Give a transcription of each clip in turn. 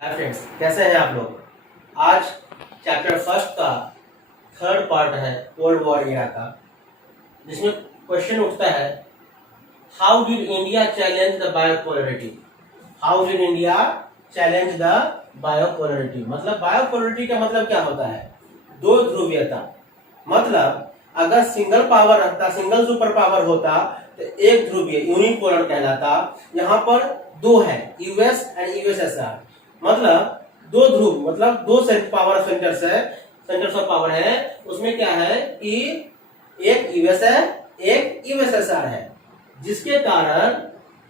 Hi friends, कैसे हैं आप लोग। आज चैप्टर फर्स्ट का थर्ड पार्ट है कोल्ड वॉर एरा का, जिसमें क्वेश्चन उठता है how did India challenge the bipolarity. How did India challenge the bipolarity मतलब बायोपोलरिटी का मतलब क्या होता है? दो ध्रुवीयता। मतलब अगर सिंगल पावर रहता, सिंगल सुपर पावर होता तो एक ध्रुवीय यूनिपोलर कहलाता। यहाँ पर दो है, यूएस एंड यूएसएसआर, मतलब दो ध्रुव, मतलब दो पावर सेंटर्स है, सेंटर्स ऑफ पावर है। उसमें क्या है कि एक यूएस है, एक यूएसएसआर है, जिसके कारण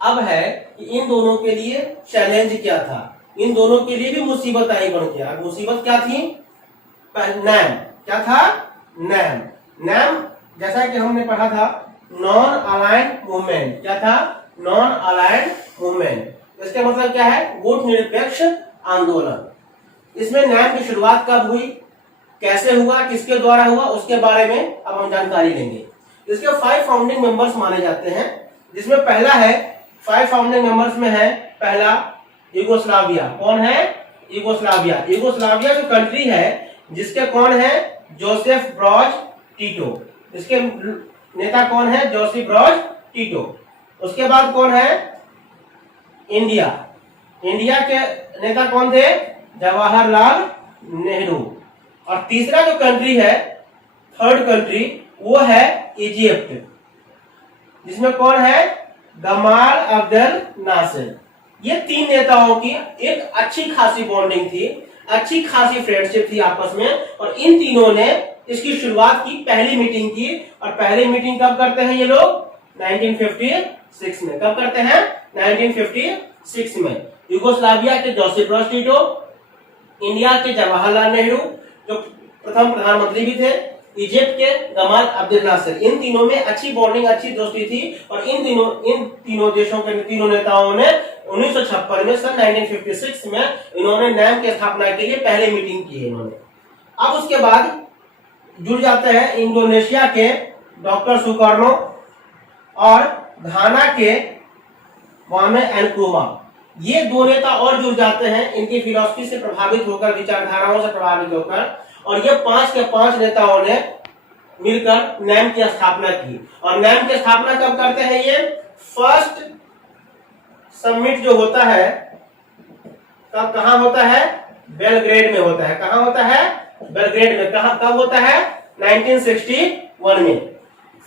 अब है कि इन दोनों के लिए चैलेंज क्या था, इन दोनों के लिए भी मुसीबत आई बन के। और मुसीबत क्या थी? नैम। क्या था? नैम। नैम जैसा कि हमने पढ़ा था, नॉन अलाइंड मूवमेंट। क्या था? Non aligned movement. इसका मतलब क्या है? गुट निरपेक्ष आंदोलन। इसमें नैम की शुरुआत कब हुई, कैसे हुआ, किसके द्वारा हुआ, उसके बारे में अब हम जानकारी लेंगे। इसके 5 फाउंडिंग मेंबर्स माने जाते हैं, जिसमें पहला है, 5 फाउंडिंग मेंबर्स में है पहला यूगोस्लाविया। कौन है? यूगोस्लाविया। यूगोस्लाविया जो कंट्री है, जिसके कौन है? Joseph brows टीटो। इसके नेता कौन है? Joseph brows टीटो। उसके बाद कौन है? इंडिया। इंडिया के नेता कौन थे? जवाहरलाल नेहरू। और तीसरा जो कंट्री है, थर्ड कंट्री, वो है इजिप्ट, जिसमें कौन है? Gamal Abdel Nasser. ये तीन नेताओं की एक अच्छी खासी बॉन्डिंग थी, अच्छी खासी फ्रेंडशिप थी आपस में, और इन तीनों ने इसकी शुरुआत की, पहली मीटिंग की। और पहली मीटिंग कब करते हैं ये लोग? 1956 में। कब करते हैं? 1956 में। यूगोस्लाविया के जोसेफ ब्रॉज टीटो, इंडिया के जवाहरलाल नेहरू जो प्रथम प्रधानमंत्री भी थे, इजिप्ट के गमाल अब्देल नासिर, इन तीनों में अच्छी बॉन्डिंग, अच्छी दोस्ती थी। और इन तीनों देशों के तीनों नेताओं ने 1956 में, सन 1956 में इन्होंने नैम की स्थापना के लिए पहले मीटिंग की है इन्होंने। अब उसके बाद जुड़ जाते हैं इंडोनेशिया के डॉक्टर सुकर्नो और घाना के वामे एनक्रुमा। ये दो नेता और जुड़ जाते हैं, इनकी फिलॉसफी से प्रभावित होकर, विचारधाराओं से प्रभावित होकर, और ये 5 के 5 नेताओं ने मिलकर नैम की स्थापना की। और नैम की स्थापना कब करते हैं? ये फर्स्ट समिट जो होता है, कब, कहां होता है? बेलग्रेड में होता है। कहां होता है? बेलग्रेड में। कब होता है? 1961 में।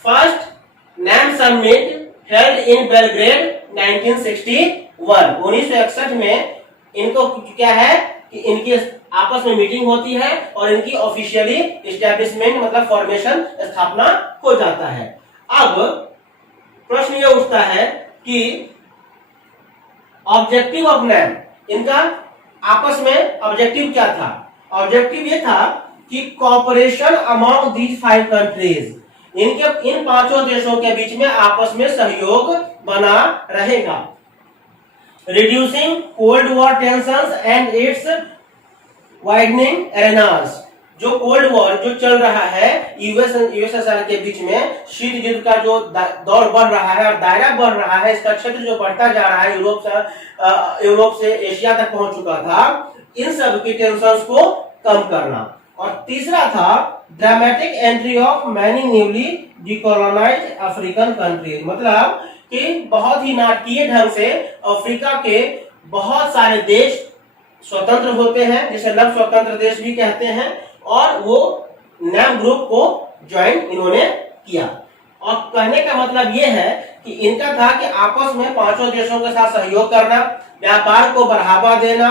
First NAM summit held in Belgrade 1961। 1961 में इनको क्या है कि इनकी आपस में मीटिंग होती है और इनकी ऑफिशियली एस्टैब्लिशमेंट मतलब फॉर्मेशन, स्थापना हो जाता है। अब प्रश्न ये उठता है कि ऑब्जेक्टिव ऑफ नैम, इनका आपस में ऑब्जेक्टिव क्या था? ऑब्जेक्टिव ये था कि कॉपरेशन अमॉन्ग दीज 5 कंट्रीज, इन 5 देशों के बीच में आपस में सहयोग बना रहेगा। Reducing cold war tensions and it's widening arenas. जो कोल्ड वॉर जो चल रहा है यूएसएसआर के बीच में, शीत युद्ध का जो दौर बढ़ रहा है और दायरा बढ़ रहा है, इसका क्षेत्र जो बढ़ता जा रहा है, यूरोप से एशिया तक पहुंच चुका था, इन सब की टेंशंस को कम करना। और तीसरा था dramatic entry of many newly decolonised African countries. मतलब कि बहुत ही नाटकीय ढंग से अफ्रीका के बहुत सारे देश स्वतंत्र होते हैं, जिसे लघु स्वतंत्र देश भी कहते हैं, और वो नैम ग्रुप को ज्वाइन इन्होंने किया। और कहने का मतलब ये है कि इनका था कि आपस में 5 देशों के साथ सहयोग करना, व्यापार को बढ़ावा देना,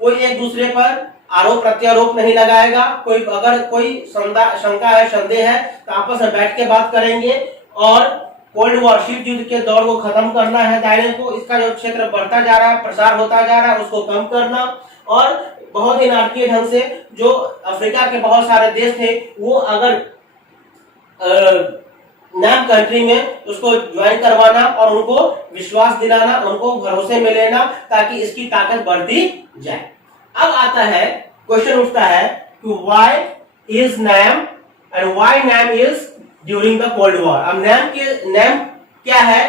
कोई एक दूसरे पर आरोप प्रत्यारोप नहीं लगाएगा, अगर कोई शंका है, संदेह है, तो आपस में बैठ के बात करेंगे। और कोल्ड वॉर, शीत युद्ध के दौर को खत्म करना है, दायरे को, इसका जो क्षेत्र बढ़ता जा रहा है, प्रसार होता जा रहा है, उसको कम करना। और बहुत ही नाटकीय ढंग से जो अफ्रीका के बहुत सारे देश थे, वो अगर नैम कंट्री में उसको ज्वाइन करवाना और उनको विश्वास दिलाना, उनको भरोसे में लेना, ताकि इसकी ताकत बढ़ती जाए। अब आता है, क्वेश्चन उठता है कि why is NAM and why NAM is during the cold war. अब नैम क्या है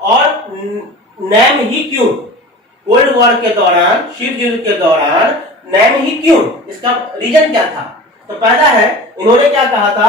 और नैम ही क्यों? कोल्ड वॉर के दौरान, शीत युद्ध के दौरान नैम ही क्यों? इसका रीजन क्या था? तो पहला है, इन्होंने क्या कहा था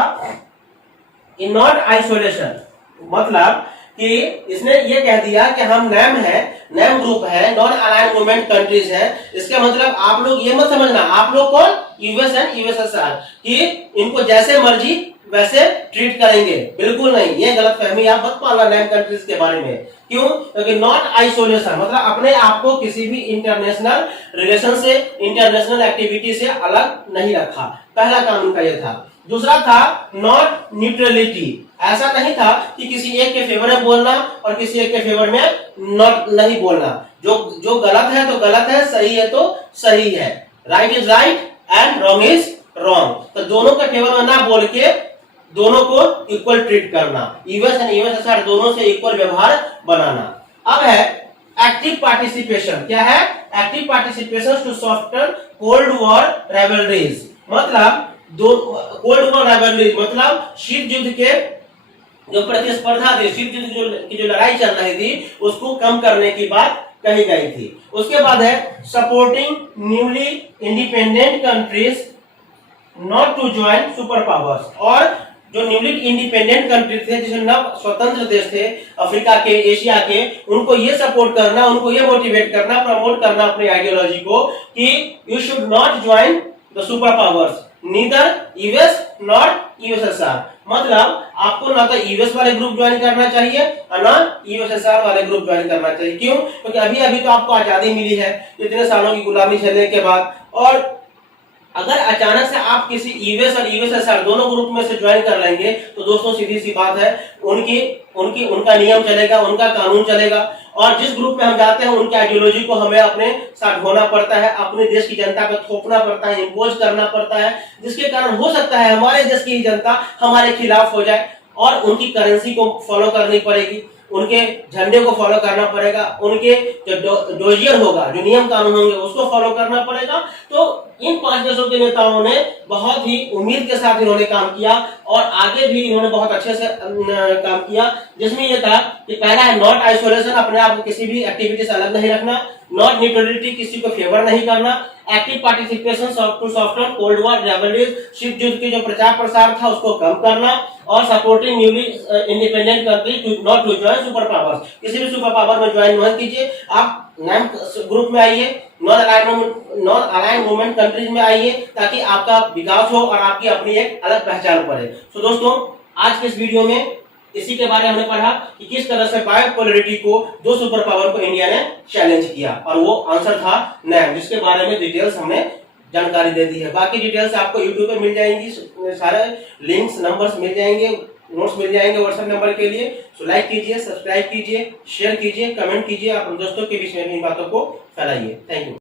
कि नॉट आइसोलेशन, मतलब कि इसने ये कह दिया कि हम नैम है, नैम ग्रुप है, नॉन अलाइंड मूवमेंट कंट्रीज है। इसका मतलब आप लोग ये मत समझना, आप लोग कौन? यूएस एंड यूएसएसआर, कि इनको जैसे मर्जी वैसे ट्रीट करेंगे, बिल्कुल नहीं। ये गलत फहमी आप मत पालना नैम कंट्रीज के बारे में। क्यों? क्योंकि नॉट आइसोलेशन मतलब अपने आप को किसी भी इंटरनेशनल रिलेशन से, इंटरनेशनल एक्टिविटी से अलग नहीं रखा। पहला कानून का यह था। दूसरा था नॉट न्यूट्रलिटी, ऐसा नहीं था कि किसी एक के फेवर में बोलना और किसी एक के फेवर में नॉट नहीं बोलना। जो गलत है तो गलत है, सही है तो सही है, right is right and wrong is wrong. तो दोनों के फेवर में ना बोल के दोनों को इक्वल ट्रीट करना, यूएस एंड यूएसएसआर दोनों से इक्वल व्यवहार बनाना। अब है एक्टिव पार्टिसिपेशन। क्या है? Active participation to soften cold war rivalries, मतलब कोल्ड वॉर राइवलरीज मतलब शीत युद्ध के जो प्रतिस्पर्धा थी, शीत युद्ध की जो लड़ाई चल रही थी, उसको कम करने की बात कही गई थी। उसके बाद है supporting newly independent countries not to join super powers, और जो न्यूली इंडिपेंडेंट कंट्री थे, जिसे नव स्वतंत्र देश थे अफ्रीका के, एशिया के, उनको ये सपोर्ट करना, उनको ये मोटिवेट करना, प्रमोट करना अपनी आइडियोलॉजी को कि you should not join the super powers, neither US not USSR. मतलब आपको ना तो यूएस वाले ग्रुप ज्वाइन करना चाहिए और ना यूएसएसआर वाले ग्रुप ज्वाइन करना चाहिए। क्यों? क्योंकि अभी अभी तो आपको आजादी मिली है इतने सालों की गुलामी झेलने के बाद, और अगर अचानक से आप किसी यूएस और यूएसएसआर दोनों ग्रुप में से ज्वाइन कर लेंगे तो दोस्तों सीधी सी बात है, उनका नियम चलेगा, उनका कानून चलेगा, और जिस ग्रुप में हम जाते हैं उनकी आइडियोलॉजी को हमें अपने साथ ढोना पड़ता है, अपने देश की जनता को थोपना पड़ता है, इम्पोज करना पड़ता है, जिसके कारण हो सकता है हमारे देश की जनता हमारे खिलाफ हो जाए और उनकी करेंसी को फॉलो करनी पड़ेगी, उनके झंडे को फॉलो करना पड़ेगा, उनके जो डोजियर होगा, जो नियम कानून होंगे उसको फॉलो करना पड़ेगा। तो इन 5 देशों के नेताओं ने बहुत ही उम्मीद के साथ इन्होंने काम किया और आगे भी इन्होंने बहुत अच्छे से काम किया, जिसमें यह था कि पहला है नॉट आइसोलेशन, अपने आप को किसी भी एक्टिविटी से अलग नहीं रखना, नॉट न्यूट्रलिटी, किसी को फेवर नहीं करना, active participation to soften cold war rivalries, शीत युद्ध की जो प्रचार प्रसार था उसको कम करना, और supporting newly independent country not to join super powers, किसी भी सुपर पावर में ज्वाइन मत कीजिए, आप नैम ग्रुप में आइए, नॉन अलाइंड मूवमेंट कंट्रीज में आइए, ताकि आपका विकास हो और आपकी अपनी एक अलग पहचान पड़े। तो दोस्तों आज के इस वीडियो में इसी के बारे में हमने पढ़ा कि किस तरह से बायोपोलरिटी को, दो सुपर पावर को इंडिया ने चैलेंज किया, और वो आंसर था नैम, जिसके बारे में डिटेल्स हमने जानकारी दे दी है। बाकी डिटेल्स आपको यूट्यूब पे मिल जाएंगी, सारे लिंक्स, नंबर्स मिल जाएंगे, नोट्स मिल जाएंगे व्हाट्सएप नंबर के लिए। सो लाइक कीजिए, सब्सक्राइब कीजिए, शेयर कीजिए, कमेंट कीजिए, अपने दोस्तों के बीच में इन बातों को फैलाइए। Thank you.